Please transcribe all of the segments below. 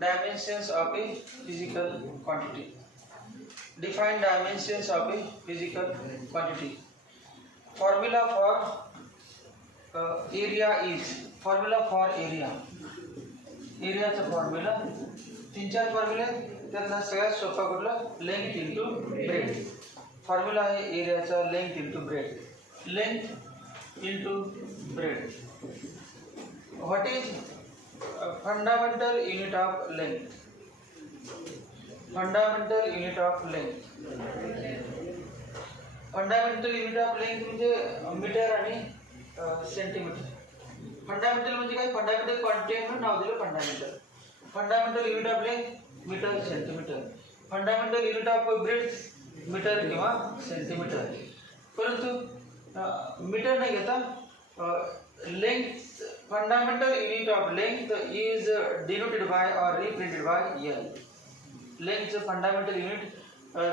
dimensions of a physical quantity. Define dimensions of a physical quantity. Formula for area is formula for area. एरियाचा formula 3-4 फॉर्म्युले त्यातला सगळ्यात सोपा कुठला length into breadth. Formula आहे एरियाचा length into breadth. Length into breadth. What is fundamental unit of length. Fundamental unit of length. Fundamental unit of length म्हणजे metre आणि सेंटीमीटर. फंडामेंटल म्हणजे काय फंडामेंटल क्वांटिटी म्हणून नाव दिलं fundamental. Fundamental unit of length metre centimetre. Fundamental unit of breadth metre किंवा centimetre. परंतु metre नाही घेता length. Fundamental unit of length is denoted by or represented by L. लेंथचं फंडामेंटल युनिट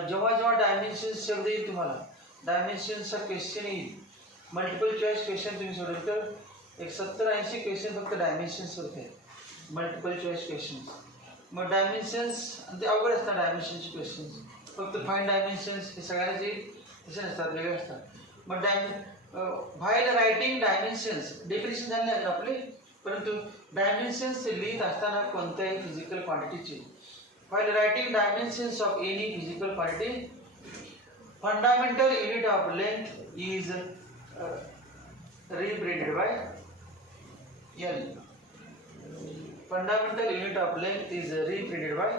जेव्हा जेव्हा डायमेन्शन्स शब्द येईल तुम्हाला डायमेन्शनचा क्वेश्चन येईल मल्टिपल चॉईस क्वेश्चन तुम्ही सोडवलं तर एक 70-80 क्वेश्चन फक्त डायमेन्शन्स होते मल्टिपल चॉईस क्वेश्चन. मग डायमेन्शन्स आणि ते अवघड असतात डायमेन्शनचे क्वेश्चन. फक्त फाईन डायमेन्शन्स हे सगळ्यांचे तसे नसतात वेगळे असतात. मग व्हाईल रायटिंग डायमेन्शन्स डेफिनेशन झाले आहेत आपले. परंतु डायमेन्शन्स लिहित असताना कोणत्याही फिजिकल क्वांटिटीचे while writing dimensions of any physical quantity fundamental unit of length is represented by L. Fundamental unit of length is represented by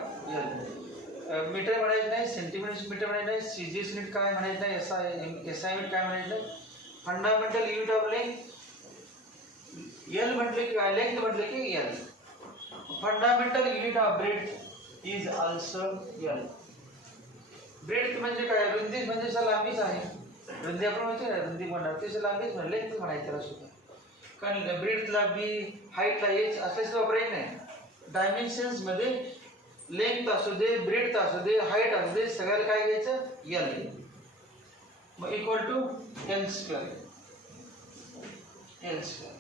L. Metre म्हणायचं नाही सेंटीमीटर म्हणायचं नाही सीजीएस युनिट काय म्हणायचं नाही एसआय युनिट काय म्हणायचं नाही. Fundamental unit of length L म्हटले की लेंथ म्हटले की L. Fundamental unit of breadth is also L. Breadth म्हणजे काय रुंदी म्हणजे लांबीच आहे. रुंदी आपण म्हणतो ना रुंदी म्हणणार त्याची लांबीच म्हणा लेंथ म्हणायचं त्याला सुद्धा. कारण ब्रेडला बी हाईटला एच असल्याच वापरायचं नाही. डायमेन्शन्स मध्ये लेंथ असू दे ब्रेड असू दे हाईट असू दे सगळ्याला काय घ्यायचं एल. मग equal to L square. L square.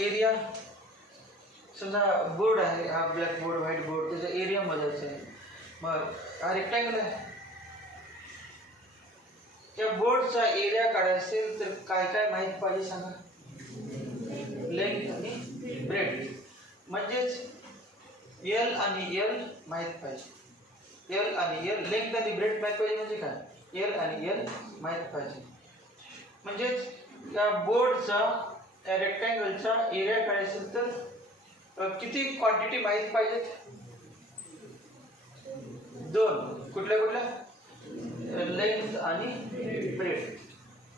Area समजा बोर्ड आहे हा ब्लॅक बोर्ड व्हाईट बोर्ड त्याचा एरिया मोजायचा आहे. मग हा रेक्टँगल आहे त्या बोर्डचा एरिया काढायचा असेल तर काय काय माहित पाहिजे सांगा. लेंथ आणि ब्रेड म्हणजेच एल आणि एल माहित पाहिजे. एल आणि एल लेंथ आणि ब्रेड माहित पाहिजे म्हणजे काय एल आणि एल माहित पाहिजे. म्हणजेच त्या बोर्डचा त्या रेक्टँगलचा एरिया काढायचा असेल तर किती क्वांटिटी माहित पाहिजेत. 2 कुठल्या कुठल्या लेंथ आणि ब्रेड.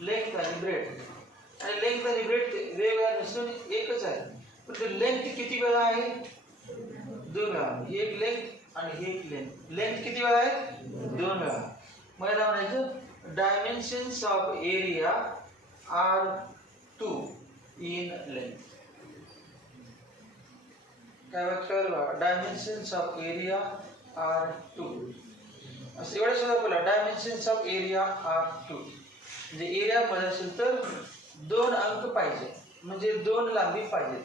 लेंथ आणि ब्रेड आणि लेंथ आणि ब्रेड वेगवेगळ्या नसून एकच आहे. पण ते लेंथ किती वेळा आहे 2 वेळा. एक लेंथ आणि एक लेंथ. लेंथ किती वेळा आहे 2 वेळा. मला म्हणायचं dimensions of area are 2 in length. काय वाटतं डायमेन्शन्स ऑफ एरिया आर 2 असं एवढं सुद्धा बोला. डायमेन्शन्स ऑफ एरिया आर 2 म्हणजे एरिया मध्ये असेल तर 2 अंक पाहिजे म्हणजे 2 लांबी पाहिजे.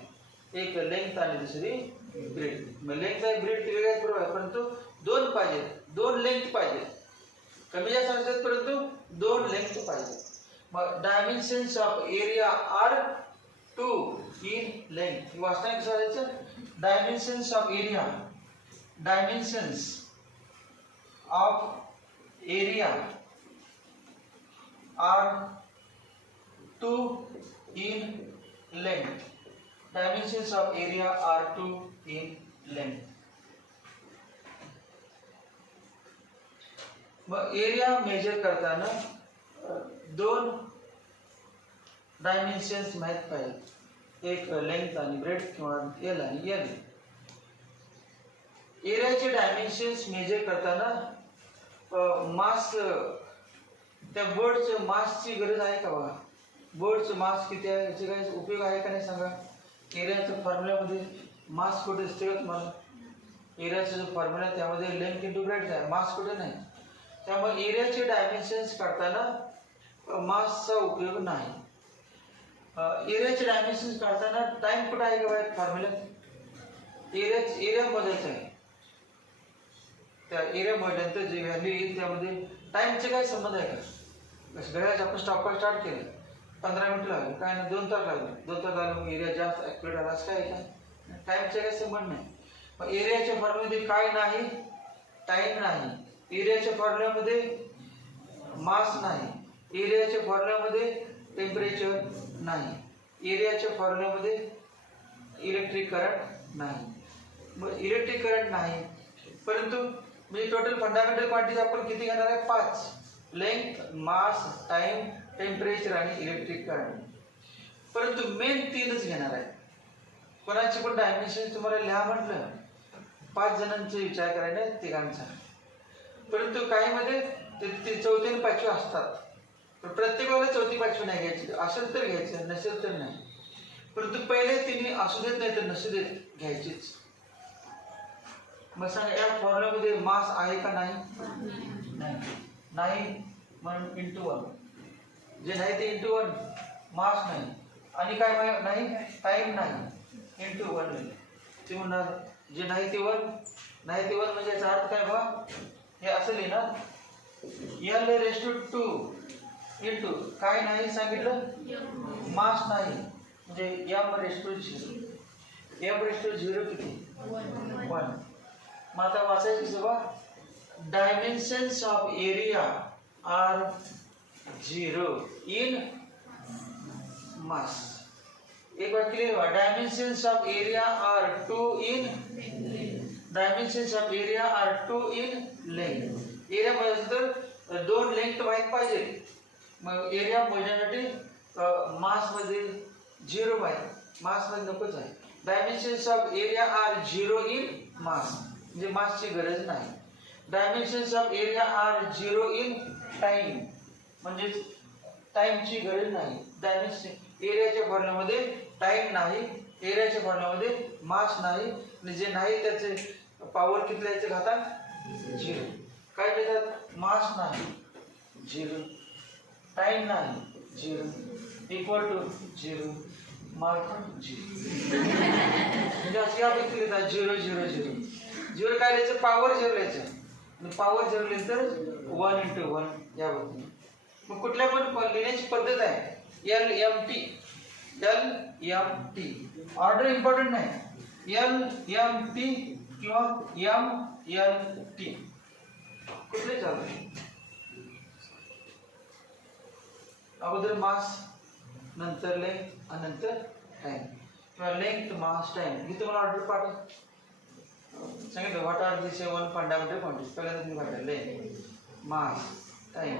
एक लेंथ आणि दुसरी ब्रेड. मग लेंथ आणि ब्रेड वेगळ्या बरोबर आहे परंतु 2 पाहिजे 2 लेंथ पाहिजे. कमी जास्त असतात परंतु 2 लेंथ पाहिजे. मग dimensions of area are 2 in length. वाचताना कसं वाचायचं dimensions of area. Dimensions of area are 2 in length. Dimensions of area are 2 in length. मग एरिया मेजर करताना 2 डायमेन्शन्स माहित पाहिजे. एक लेंथ आणि ब्रेड किंवा एल आणि एल. एरियाचे डायमेन्शन्स मेजर करताना मास त्या बोर्डचं मासची गरज आहे का बघा. बोर्डचं मास किती आहे याचा काही उपयोग आहे का नाही सांगा. एरियाच्या फॉर्म्युल्यामध्ये मास कुठे असते का तुम्हाला. एरियाचा जो फॉर्म्युला त्यामध्ये लेंथ इंटू ब्रेड आहे मास कुठे नाही. त्यामुळे एरियाचे डायमेन्शन्स काढताना मासचा उपयोग नाही. एरियाचे डायमेन्शन्स काढताना टाइम कुठं आहे का बाहेर फॉर्म्युल्यात? एरिया मोजायचा आहे. त्या एरिया मोजल्यानंतर जी व्हॅल्यू येईल त्यामध्ये टाइमचे काय संबंध आहे का? घड्याळाचे आपण स्टॉपर स्टार्ट केलं, 15 मिनिटं लागले, काय ना 2 तास लागले, 2 तास लागले मग एरिया जास्त ॲक्युरेट आला असं काय आहे का? टाईमचे काही संबंध नाही. मग एरियाच्या फॉर्म्युल्यामध्ये काय नाही? टाईम नाही. एरियाच्या फॉर्म्युल्यामध्ये मास नाही. एरियाच्या फॉर्म्युल्यामध्ये टेम्परेचर नाही. एरियाच्या फॉर्म्युल्यामध्ये इलेक्ट्रिक करंट नाही. मग इलेक्ट्रिक करंट नाही, परंतु म्हणजे टोटल फंडामेंटल क्वांटिटी आपण किती घेणार आहे? 5. लेंथ, मास, टाइम, टेम्परेचर आणि इलेक्ट्रिक करंट. परंतु मेन 3च घेणार आहे. कोणाची पण डायमेन्शन तुम्हाला लिहा म्हटलं 5 जणांचा विचार करायला, तिघांचा. परंतु काही मध्ये ते चौथी आणि पाचवी असतात. पण प्रत्येक वेळेला चौथी पाचवी नाही घ्यायची. असेल तर घ्यायचं, नसेल तर नाही. परंतु पहिले तिने असू देत नाही तर नसू देत घ्यायचीच. मग सांगा या फॉर्म्युल्यामध्ये मास आहे का? नाही. नाही म्हणून × 1. जे नाही ते × 1. मास नाही आणि काय नाही? टाइम नाही. × 1 ते म्हणणार जे नाही ते 1. नाही ते 1 म्हणजे याचा अर्थ काय बा? हे असं लिहिणार L⁻² इंटू काय नाही सांगितलं? मास नाही म्हणजे M⁻0. M⁻0 किती? 1. मग आता वाचायचं कसं बा? Dimensions of area are 0 in mass. एक बार क्लियर हुआ? Dimensions of area are 2 in dimensions of area are 2 in length. Area मोजायचं तर 2 लेंथ माहीत पाहिजे. मग एरिया मोजण्यासाठी मास मध्ये 0 माहीत, मास मध्ये नकोच आहे. Dimensions of area are 0 in mass म्हणजे मासची गरज नाही. Dimensions of area are 0 in time म्हणजे टाइमची गरज नाही. डायमेन्शन एरियाच्या फॉर्म्युल्यामध्ये टाइम नाही, एरियाच्या फॉर्म्युल्यामध्ये मास नाही आणि जे नाही त्याचे पॉवर किती द्यायचे घातात? 0. काय देतात? मास नाही 0, टाइम नाही 0, इक्वल टू 0, मार्क 0. म्हणजे अशी आपण लिहितात 0 0 0. 0 काय लिहायचं? पॉवर 0 लिहायचं. पॉवर 0 लिहिलं तर 1 × 1 या होती. मग कुठल्या पण लिहिण्याची पद्धत आहे LMT. ऑर्डर इम्पॉर्टंट नाही. LMT किंवा MLT कुठले चालते? अगोदर मास, नंतर लेंथ आणि नंतर टाइम किंवा लेंथ, मास, टाइम. मी तुम्हाला ऑर्डर पाठव सांगितलं. What are the 7 fundamental quantities? पहिल्यांदा तुम्ही पाठवलं लेंथ, मास, टाइम.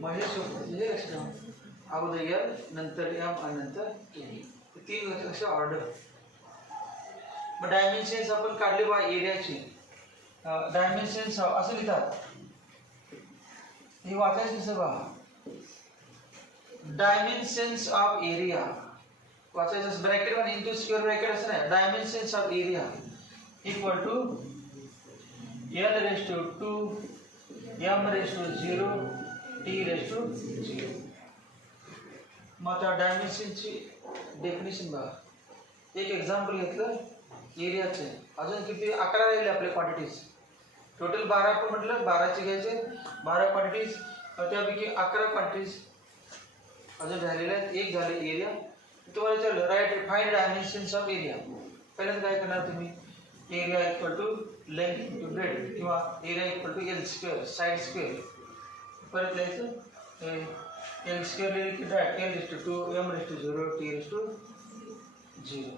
मग हे सोपं हे लक्षात. अगोदर L, नंतर M आणि नंतर T. 3 लक्ष ऑर्डर. मग डायमेन्शन्स आपण काढले बा एरियाचे. डायमेन्शन्स असं लिहितात. हे वाचायचं कसं बा? डायमेन्शन्स ऑफ एरिया वाचायचं ब्रॅकेट मध्ये इंटू स्क्वेअर ब्रॅकेट असं नाही. Dimensions of area equal to L⁻², M⁻0, T⁻0. मग आता डायमेन्शनची डेफिनेशन बघा. एक एक्झाम्पल घेतलं एरियाचे. अजून किती? 11 राहिले आपले क्वांटिटीज. टोटल 12 आपण म्हटलं 12चे घ्यायचे. 12 क्वांटिटीज, त्यापैकी 11 क्वांटिटीज अजून राहिलेले आहेत. एक झाले एरिया. तुम्हाला विचारलं right find dimensions of area. पहिल्यांदा काय करणार तुम्ही? Area equal to length into breadth किंवा area equal to L² side square. परत लिहायचं L² लिहिलं की डायरेक्ट L⁻², M⁻0, T⁻0.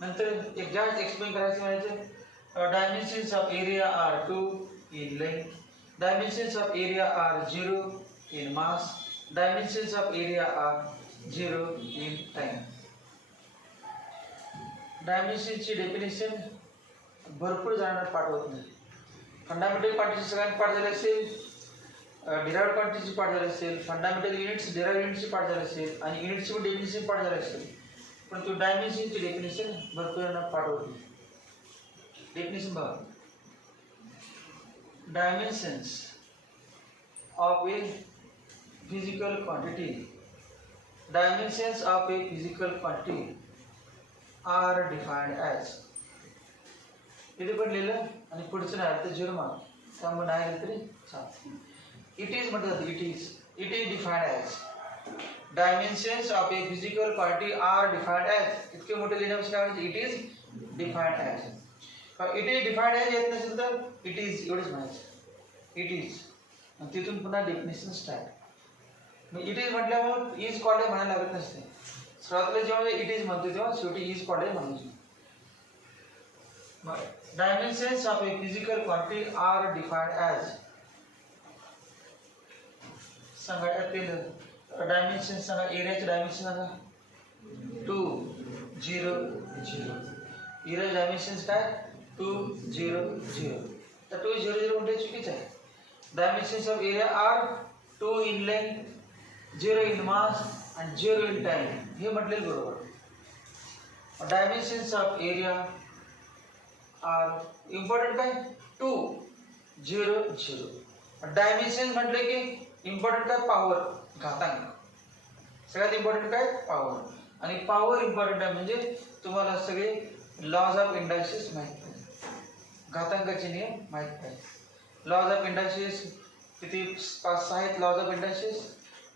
नंतर एक जास्त एक्सप्लेन करायचं म्हणायचं dimensions of area are 2 in length, dimensions of area are 0 in mass, dimensions of area are 0 in time. डायमेन्शनची डेफिनेशन भरपूर जणांना पाठवत नाही. फंडामेंटल क्वांटिटी सगळ्यांना पाठ झाले असेल, डिराइव्ड क्वांटिटीची पाठ झाली असेल, फंडामेंटल युनिट्स डिराइव्ड युनिट्सची पाठ झाली असेल आणि युनिट्सची पण डेफिनेशन पाठ झाली असेल. परंतु डायमेन्शनची डेफिनेशन भरपूर जणांना पाठवत नाही. डेफिनेशन बघा. Dimensions of a physical quantity dimensions of a physical quantity are defined as. इथे पण लिहिलं आणि पुढचं नाही आलं तर 0 मार्क. त्यामुळे नाही आलं तरी चालतं. इट इज म्हणतात it is defined as. Dimensions of a physical quantity are defined as. इतके मोठे लिहिण्यापेक्षा काय म्हणजे it is defined as. It is defined as येत नसेल तर इट इज एवढंच म्हणायचं. इट इज आणि तिथून पुन्हा डेफिनेशन स्टार्ट. मग इट इज म्हटल्यामुळे इज कॉल्ड म्हणायला लागत नसते. सुरुवातीला जेव्हा इट इज म्हणतो तेव्हा शेवटी इज कॉल्ड म्हणायचं. Dimensions of a physical quantity are defined as. सांगा यातील डायमेन्शन सांगा. एरियाचे डायमेन्शन सांगा. 2 0 0. एरियाचे डायमेन्शन्स काय 2 0 0. तर 2 0 0 म्हणजे चुकीचं आहे. Dimensions of area are 2 in length, 0 in mass आणि 0 इन टाइम. हे म्हटलेलं बरोबर. Dimensions of area are important काय 2 0 0. डायमेन्शन म्हटले की इम्पॉर्टंट काय पॉवर, घातांक. सगळ्यात इम्पॉर्टंट काय पॉवर. आणि पॉवर इम्पॉर्टंट आहे म्हणजे तुम्हाला सगळे लॉज ऑफ इंडायसिस माहीत पाहिजे, घातांकाचे नियम माहीत पाहिजे. लॉज ऑफ इंडायसिस किती 5-6 आहेत लॉज ऑफ इंडायसिस.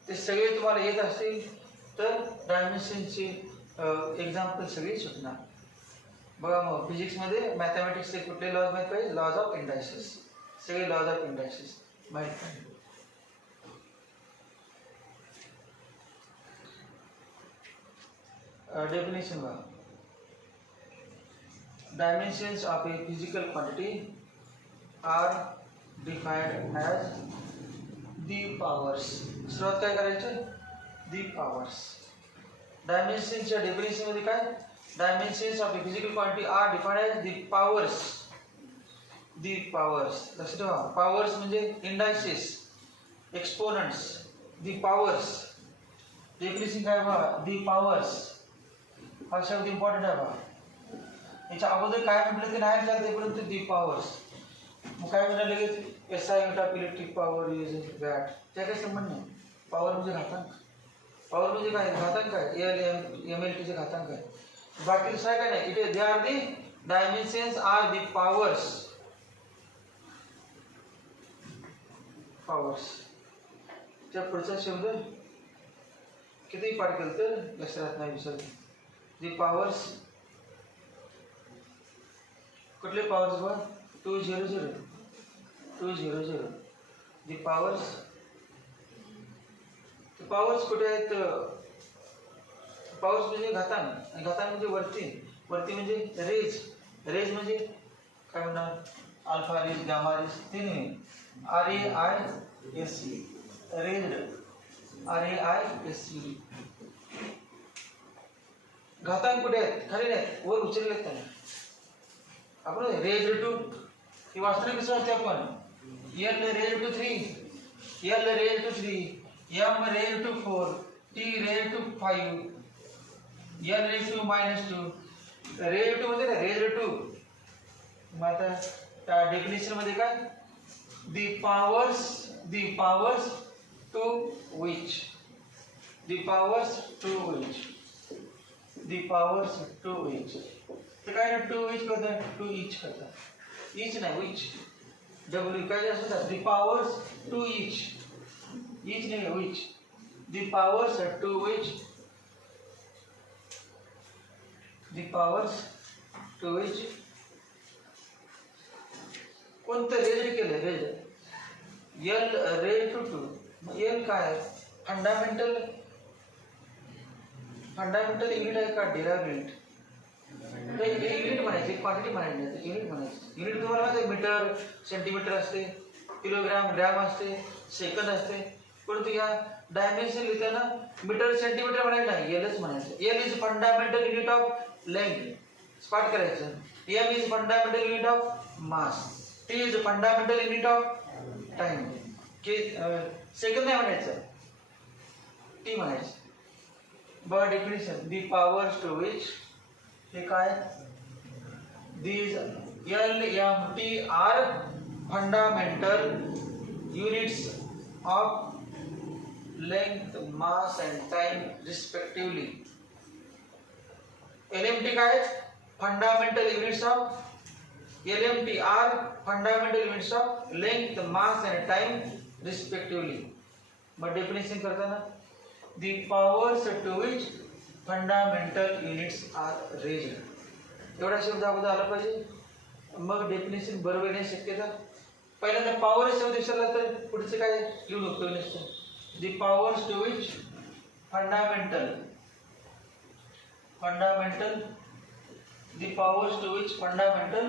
ते सगळे तुम्हाला येत असतील तर डायमेन्शनचे एक्झाम्पल सगळे सुटणार. बघा मग फिजिक्समध्ये मॅथमॅटिक्सचे कुठले लॉज माहीत पाहिजे. Laws of indices. सगळे लॉज ऑफ इंडायसिस माहीत पाहिजे. डेफिनेशन बघा. Dimensions of a physical quantity are defined as the powers. सुरुवात काय करायचं दी पॉवर्स. डायमेन्शनच्या डेफिनेशनमध्ये काय dimensions of a physical quantity are defined as the powers. The powers लक्षात ठेवा. पॉवर्स म्हणजे इंडायसिस, एक्सपोनंट्स. दी पॉवर्स डेफिनेशन काय बघा. दी पॉवर्स हा शब्द इम्पॉर्टंट आहे बघा. याच्या अगोदर काय म्हटलं ते नाही चालते परंतु दी पॉवर्स. मग काय म्हणाले की S I unit of electric power is watt. त्या काही संबंध नाही. पॉवर म्हणजे घातांक. पॉवर म्हणजे काय घातांक आहे. MLTचे घातांक आहे. बाकी दुसरा काय नाही. It they are the dimensions are the powers. Powers त्या पुढचा शब्द किती पाठ केलं तर लक्षात राहत नाही विसरतो. दी पॉवर्स कुठले पॉवर्स बघा 2 0 0 2 0 0. दी पॉवर्स. पॉवर्स कुठे आहेत. पॉवर्स म्हणजे घातांक. घातांक म्हणजे वरती. वरती म्हणजे रेज. रेज म्हणजे काय म्हणणार अल्फा रेज, गामा रेज. ते नाही RAISC रेज्ड. RAISC. घातांक कुठे आहेत खाली नाहीत वर उचलले त्याने. आपण रेज्ड टू ही वास्तविक कसं असते आपण L raised to 3, L raised to 3, M raised to 4, T raised to 5, N raised to -2. Raised to म्हणजे रेज्ड टू. मग आता त्या डेफिनेशन मध्ये काय the powers to which. The powers to which. The powers to which. तर काय ना to which करतात टू इच करतात. इच नाही विच. डब्ल्यू काय असतात. दी पॉवर्स टू इच. इच नाही which. The powers to which. The powers to which. कोणतं रेज केलं raise. L raise to 2. L काय फंडामेंटल युनिट आहे का डिराइव्ड युनिट. युनिट म्हणायचे क्वांटिटी म्हणायची युनिट म्हणायचं. युनिट तुम्हाला माहिती आहे मीटर सेंटीमीटर असते, किलोग्राम ग्रॅम असते, सेकंद असते. परंतु या डायमेन्शन लिहिताना मीटर सेंटीमीटर म्हणायचं नाही एलच म्हणायचं. L is fundamental unit of length. स्पाट करायचं. M is fundamental unit of mass. T is fundamental unit of time. की सेकंद नाही म्हणायचं टी म्हणायचं. बघा definition the powers to which. हे काय these LMT are fundamental units of length, mass and time respectively. LMT काय आहेत? Fundamental units of LMT are fundamental units of length, mass and time respectively. मग definition करताना the powers to which fundamental units are raised. एवढा शब्द अगोदर आला पाहिजे, मग डेफिनेशन बरोबर येण्याची शक्यता. पहिल्यांदा पॉवर शब्द विसरला तर पुढचे काय लिहून उपयोग नसतो. the powers to which fundamental the powers to which fundamental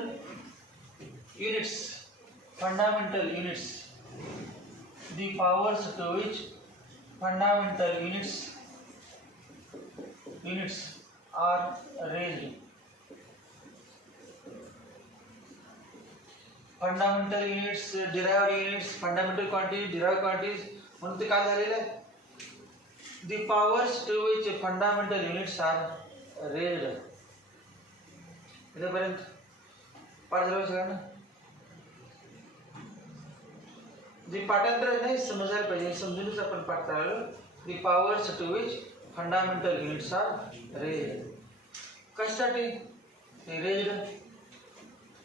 units the powers to which fundamental units are raised. Fundamental units, derived units, fundamental quantities, derived quantities म्हणून ते काय झालेलं आहे. the powers to which fundamental units are raised. इथेपर्यंत पाठ झालं सगळ्यांना. जे पाठांतर नाही समजायला पाहिजे, समजूनच आपण पाठ करायला. the powers to which fundamental units are raised. कशासाठी raised?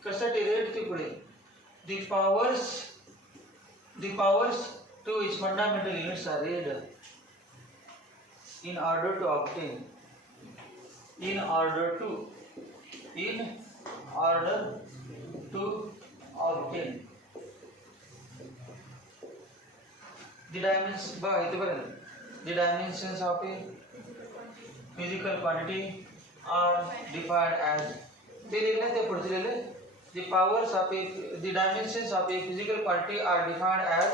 कशासाठी raised ते पुढे the powers to which fundamental units are raised in order to obtain the dimensions of a physical quantity are defined as ते लिहिले ते पुढचे लिहिले. The dimensions of a physical quantity are defined as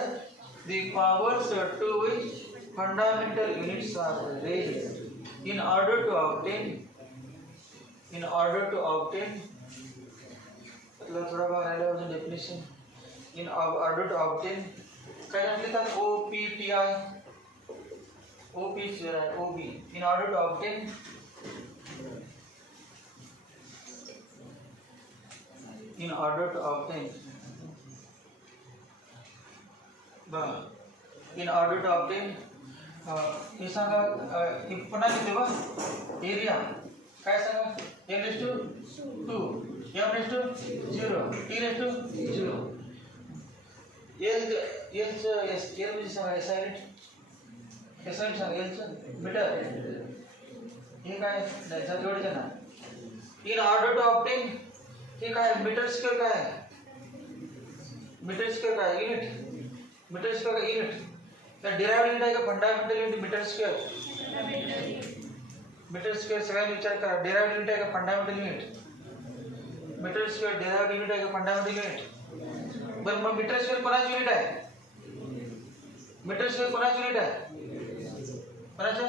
the powers to which fundamental units are raised in order to obtain मतलब थोड़ा बार आया है definition. in order to obtain काय लिखा OPTI OP in order to obtain हे सांगा पुन्हा लिहिले बा एरिया काय सांगा m/2 m/0 t/0 म्हणजे सांगा SI सांगा मीटर हे काय द्यायचं एवढं ना. इन ऑर्डर टू ऑब्टेन हे काय मीटर स्क्वेअर काय आहे. मीटर स्क्वेअर काय युनिट त्या डिराइव्ड युनिट आहे का फंडामेंटल युनिट. मीटर स्क्वेअर सगळ्यांनी विचार करा. डिराइव्ड युनिट आहे का fundamental unit. Metre square derived unit आहे का फंडामेंटल युनिट. बरं मग मीटर स्क्वेअर कोणाचं युनिट आहे. कोणाचं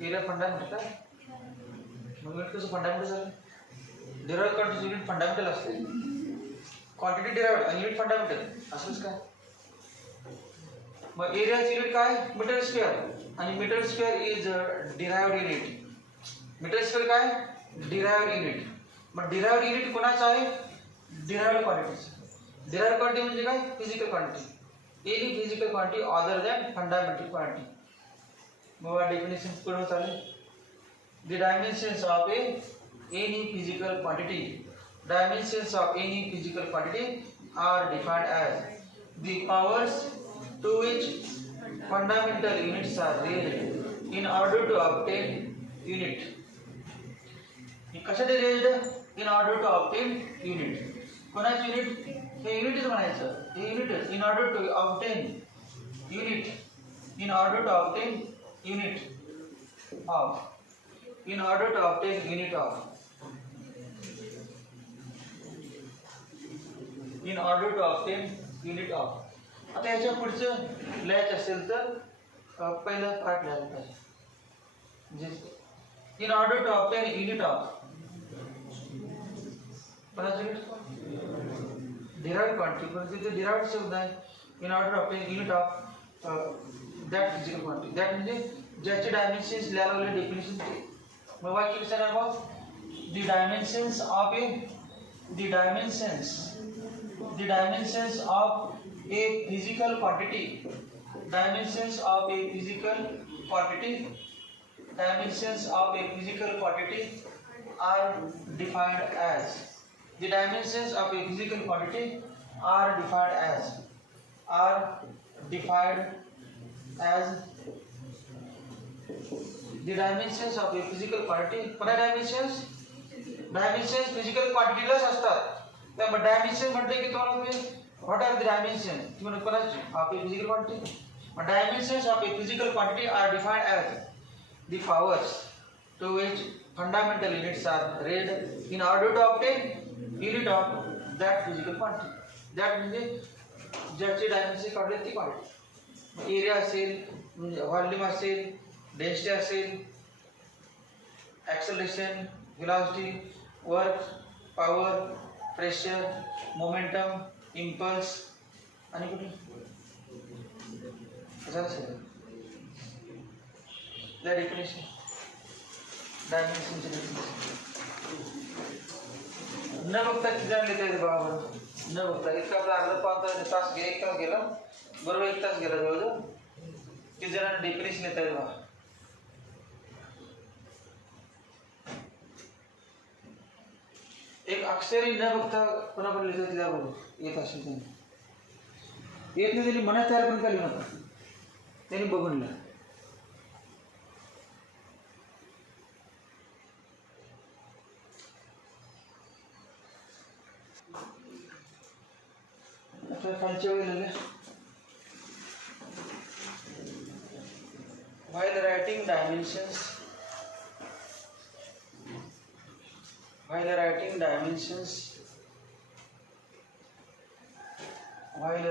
एरिया फंडामेंटल आहे. मग युनिट कसं फंडामेंटल झालं. डिराइव्ड क्वांटिटी युनिट फंडामेंटल असते. क्वांटिटी डिराइव्ड आणि युनिट फंडामेंटल असंच काय. मग एरियाचं युनिट काय मीटर स्क्वेअर आणि metre square is derived unit. Metre square काय डिराइव्ड युनिट. मग डिराइव्ड युनिट कोणाचं आहे. Derived quantity. डिराइव्ड क्वांटिटी म्हणजे काय physical quantity. Any physical quantity other than fundamental quantity. मग डेफिनेशन पूर्ण चालेल. The dimensions of any physical quantity are defined as the powers to which fundamental units are raised in order to obtain unit. कशासाठी raised in order to obtain unit. कोणाचं unit हे युनिटच म्हणायचं. हे युनिटच in order to obtain unit of आता याच्या पुढचं लिहायचं असेल तर पहिलं पार्ट लिहायला पाहिजे. in order to obtain unit of derived quantity. पण तिथे derived शब्द आहे. in order to obtain unit of that physical quantity. that म्हणजे ज्याचे डायमेन्शन्स लिहायला लागले डेफिनेशन ते. मग वाक्य कसं आहे बघ. the dimensions of a physical quantity dimensions of a physical quantity, dimensions of a physical quantity are defined as, the dimensions of a physical quantity are defined as the dimensions of a physical quantity. कोणा dimensions physical quantity लाच असतात. तर dimension म्हटले की तुम्हाला what are the dimensions तुम्हाला कोणाची of a physical quantity. Dimensions of a physical quantity are defined as the powers to which fundamental units are read in order to obtain unit of that physical quantity. That म्हणजे ज्याची dimension काढले ती quantity. Area असेल, volume असेल, density असेल, acceleration, velocity, work, power, pressure, momentum, impulse आणि कुठे कसं असेल त्या डेफिनेशन डायमेन्शनचे डेफिनेशन न बघता किती जाणले ते बाबा न बघता इतका आपला अर्धा पाऊण तास गेला, एक तास गेला, बरोबर एक तास गेला जवळजवळ. किती जणांना डेफिनेशन येत आहे बाबा. एक अक्षरही न बघता पुन्हा पण लिहिलं तिला बघू येत असेल त्यांनी येत नाही त्यांनी मनात तयार पण केली नव्हता त्यांनी बघून लिहिलं. खालच्या वेळेला while writing dimensions while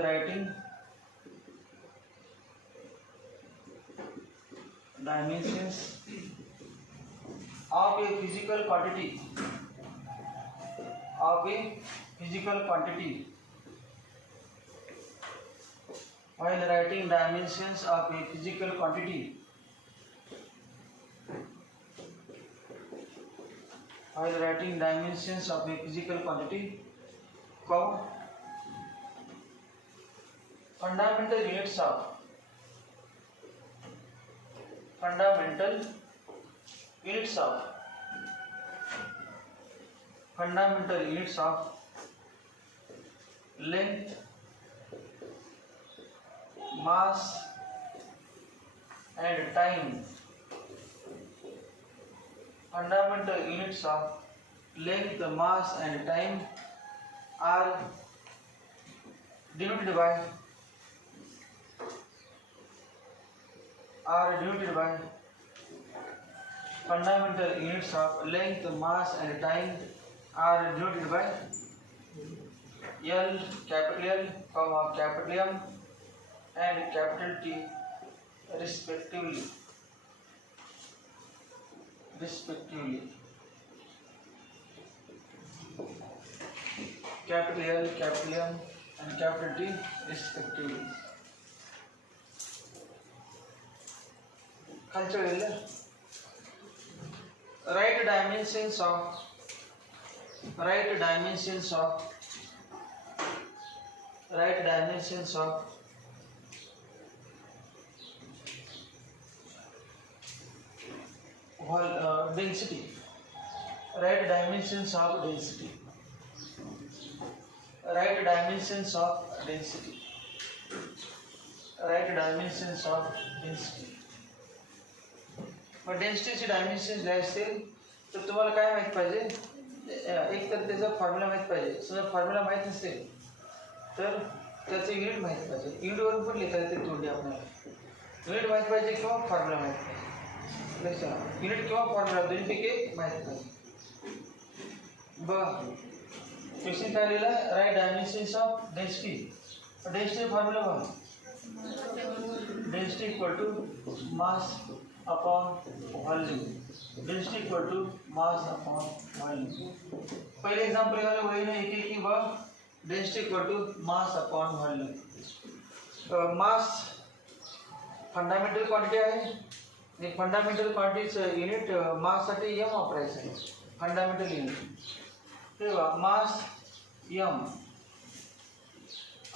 writing dimensions of a physical quantity while writing dimensions of a physical quantity fundamental units of length, mass and time. Fundamental units of length, mass and time are denoted by fundamental units of length, mass and time are denoted by L, capital L, capital M and capital T respectively. Capital L, capital M and capital T respectively. Culture L. Write dimensions of density. Write dimensions of density. Write dimensions of density. मग डेन्सिटीचे dimension जे असतील तर तुम्हाला काय माहित पाहिजे, एक तर त्याचा फॉर्म्युला माहित पाहिजे. समजा फॉर्म्युला माहित नसेल तर त्याचं युनिट माहित पाहिजे. युनिटवरून पण लिहिता येते तोंडी आपल्याला. युनिट माहित पाहिजे किंवा फॉर्म्युला माहित पाहिजे. लक्षात, युनिट किंवा फॉर्म्युला दोन्हीपैकी एक माहित पाहिजे. बघ क्वेश्चन काय लिहिला, write dimensions of density. Density formula बघ, density equal to mass upon volume. Density equal to mass upon volume. पहिले एक्झाम्पल घालून वहीने एक बघ. Density equal to mass upon volume. Mass fundamental quantity आहे. फंडामेंटल क्वांटिटीचं युनिट माससाठी एम वापरायचं आहे. फंडामेंटल युनिट तेव्हा मास एम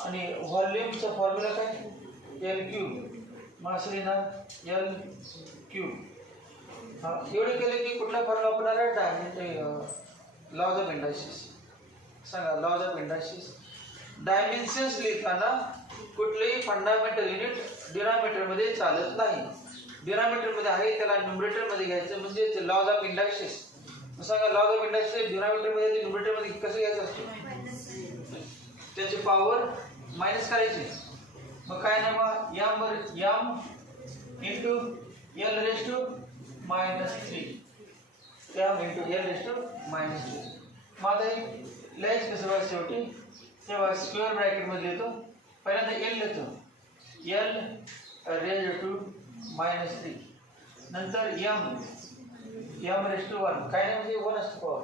आणि व्हॉल्यूमचा फॉर्म्युला काय, एल क्यूब मास लिहिणार एल क्यूब. एवढे केले की कुठला फॉर्म्युला वापरणार आहे? Laws of indices. सांगा लॉज ऑफ इंडायसिस. डायमेन्शन्स लिहिताना कुठलेही फंडामेंटल युनिट डिनॉमिनेटरमध्ये चालत नाही. डिनॉमिनेटरमध्ये आहे त्याला न्यूमरेटरमध्ये घ्यायचं म्हणजे लॉज ऑफ इंडायसिस. सांगा लॉज ऑफ इंडायसिस डिनॉमिनेटरमध्ये न्यूमरेटरमध्ये कसं घ्यायचं असतं? त्याची पॉवर मायनस करायची. मग काय नाही मग M into L raise to -3 M into L raise to -3. मग आता लिहायचं कसं बघा शेवटी तेव्हा स्क्वेअर ब्रॅकेटमध्ये लिहितो. पहिल्यांदा एल लिहितो एल रेज टू -3 नंतर एम रेस टू 1 काय नाही म्हणजे 1 असतो पॉवर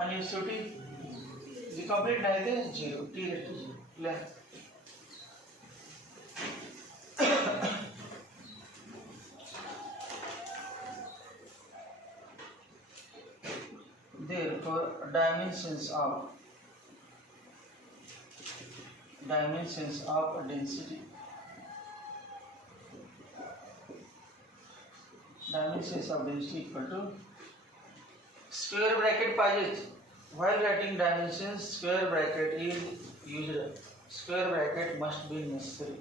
आणि शेवटी जे कंप्लीट नाही ते 0 T raise to 0. Therefore, dimensions of density equal to square bracket पाहिजे. While writing dimensions, square bracket is used. Square bracket must be necessary.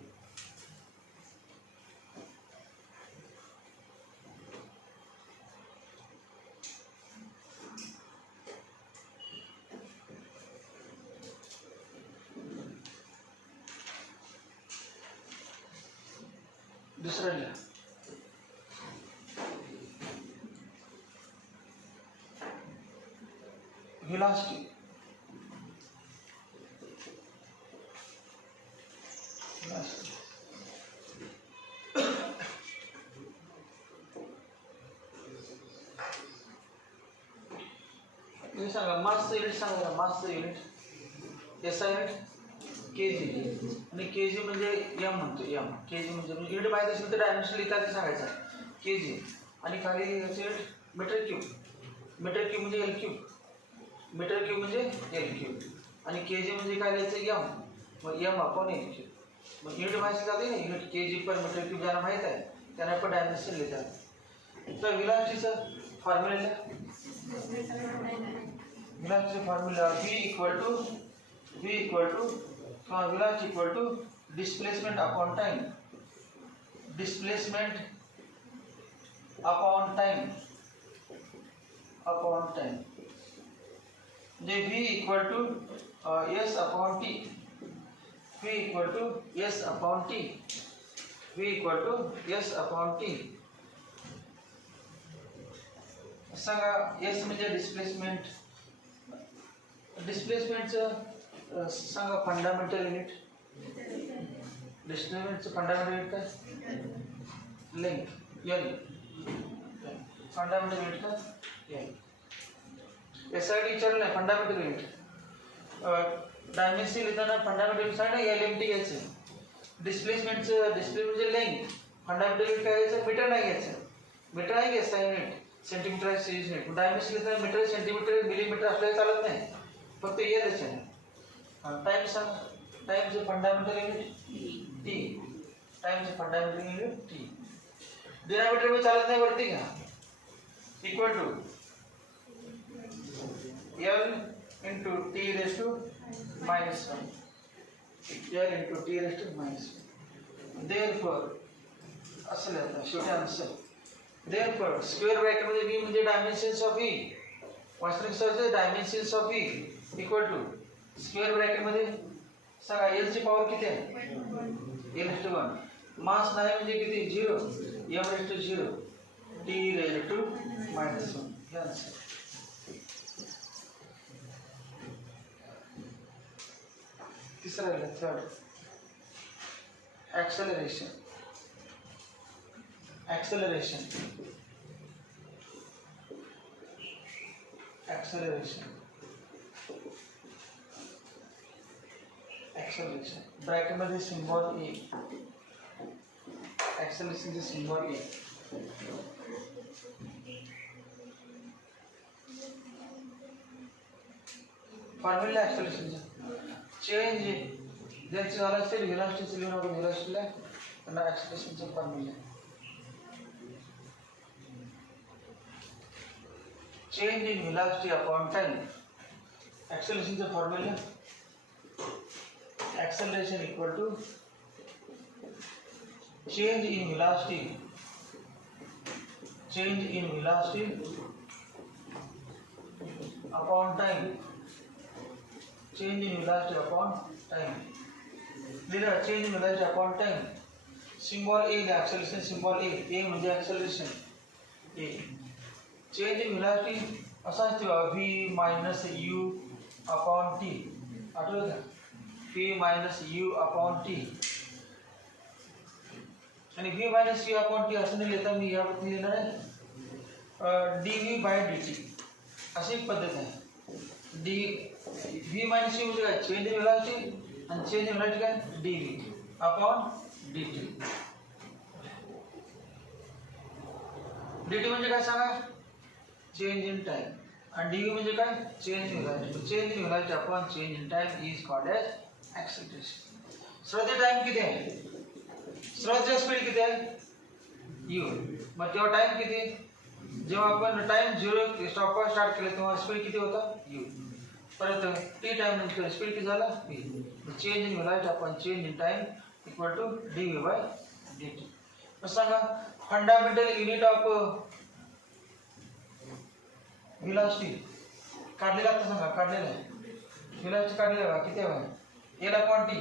दूसरा लिहा velocity. हे सांगा मासचं युनिट सांगा. मासचं युनिट एसआय युनिट केजी आणि केजी म्हणजे एम म्हणतो. एम केजी म्हणजे युनिट माहिती असेल तर डायमेन्शन लिहिता सांगायचं केजी आणि खाली unit metre cube. Metre cube म्हणजे एल क्यूब. मीटर क्यूब म्हणजे एल क्यूब आणि केजी म्हणजे काय लिहायचं एम. मग एम आपण एल क्यूब. मग युनिट माहिती जाते ना युनिट केजी पर मीटर क्यूब ज्यांना माहीत आहे त्यांना पण डायमेन्शन लिहितात. तर व्हेलॉसिटीचं फॉर्म्युला लिहा. व्हेलॉसिटीचं formula v equal to velocity equal to displacement upon time. Displacement upon time. The v equal to s upon t. V equal to s upon t. V equal to s upon t. सांगा s म्हणजे displacement. डिस्प्लेसमेंटचं सांगा fundamental unit. डिस्प्लेसमेंटचं fundamental unit काय? Length L. Fundamental unit काय? L. एसआयडी विचारलं नाही fundamental unit. Dimension लिहिताना fundamental unit सांगा L M T घ्यायचं. डिस्प्लेसमेंटचं म्हणजे लेंथ. फंडामेंटल युनिट काय घ्यायचं? मीटर नाही घ्यायचं. मीटर आहे घ्यायचं युनिट. सेंटीमीटर आहे युनिट. डायमेन्शन लिहिताना मीटर सेंटीमीटर मिलीमीटर आपल्याला चालत नाही फक्त एलच आहे. टाइम सांग. टाइमचं फंडामेंटल युनिट टी. टाइमचं फंडामेंटल युनिट टी. डिनॉमिनेटर मध्ये चालत नाही वरती घ्या. Equal to L into T raise to -1. L into T raise to -1. Therefore असं लिहायचं शेवटी आन्सर. देअरफॉर स्क्वेअर ब्रॅकेट मध्ये v म्हणजे डायमेन्शन्स ऑफ v. वास्तविक सहज dimensions of v equal to square bracket मध्ये सांगा एल ची पॉवर किती आहे? L raise to 1. मास नाही म्हणजे किती? 0. M raise to 0 T raise to -1. हे आन्सर. तिसरा आहे थर्ड. ॲक्सेलरेशन. ब्रॅकेट मध्ये सिम्बॉल ए. ॲक्सेलरेशनचे सिम्बॉल ए. फॉर्म्युला ॲक्सेलरेशनचा चेंज लेंथ झाला असेल व्हेलॉसिटीचं लिहून आपण व्हेलॉसिटीला आणि ॲक्सेलरेशनचं formula change in velocity upon time ॲक्सेलरेशनचं formula acceleration equal to change in velocity upon time change in velocity upon time लिहिलं change in velocity upon time symbol A acceleration symbol A म्हणजे acceleration A change in velocity असा असतो v minus u upon t आठवलं का v minus u upon t आणि v minus u upon t असं नाही लिहिता मी यावरती लिहिणार आहे dv by dt अशी एक पद्धत आहे d v minus u म्हणजे काय चेंज इन व्हेलॉसिटी आणि चेंज इन व्हेलॉसिटी काय dv upon dt dt म्हणजे काय सांगा चेंज इन टाइम आणि dv म्हणजे काय change in velocity change in velocity upon change in time is called as acceleration सर्वात टाइम किती आहे सर्वात स्पीड किती आहे u मग तेव्हा टाइम किती जेव्हा आपण टाइम 0 स्टॉपवर स्टार्ट केलं तेव्हा स्पीड किती होता u परत t टाइम नंतर स्पीड किती झाला v change in velocity upon change in time equal to dv by dt मग सांगा फंडामेंटल युनिट ऑफ व्हेलॉसिटी काढलेला आता सांगा काढलेला आहे व्हेलॉसिटी काढलेला आहे किती आहे L upon t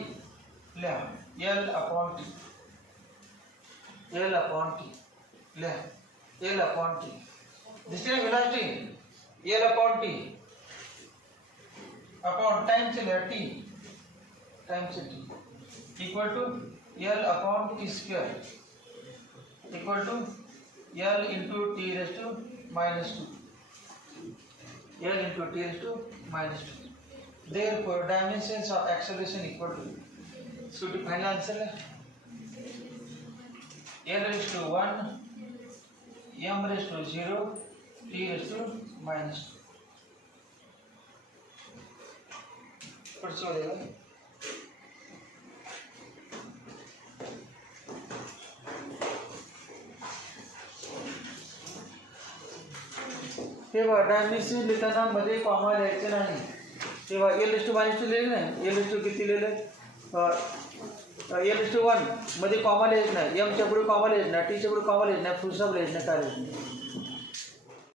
लिहा L upon t L upon t लिहा L upon t दिसते ना velocity L upon t upon time से लिहा t time say t equal to L upon t square equal to L into t raised to minus 2 L into t raised to minus 2 therefore dimensions of acceleration equal to so the final answer L raised to 1 m raised to 0 t raised to minus 2 पुढचं बघा तेव्हा dimension लिहिताना मध्ये comma लिहायचे नाही तेव्हा L/-2 लिहिले नाही L/2 किती लिहिले L/1 मध्ये कॉमा लिहायचं नाही m च्या पुढे कॉमा लिहायचं नाही t च्या पुढे कॉमा लिहायचं नाही फुल स्टॉप लिहायचं नाही काय लिहायचं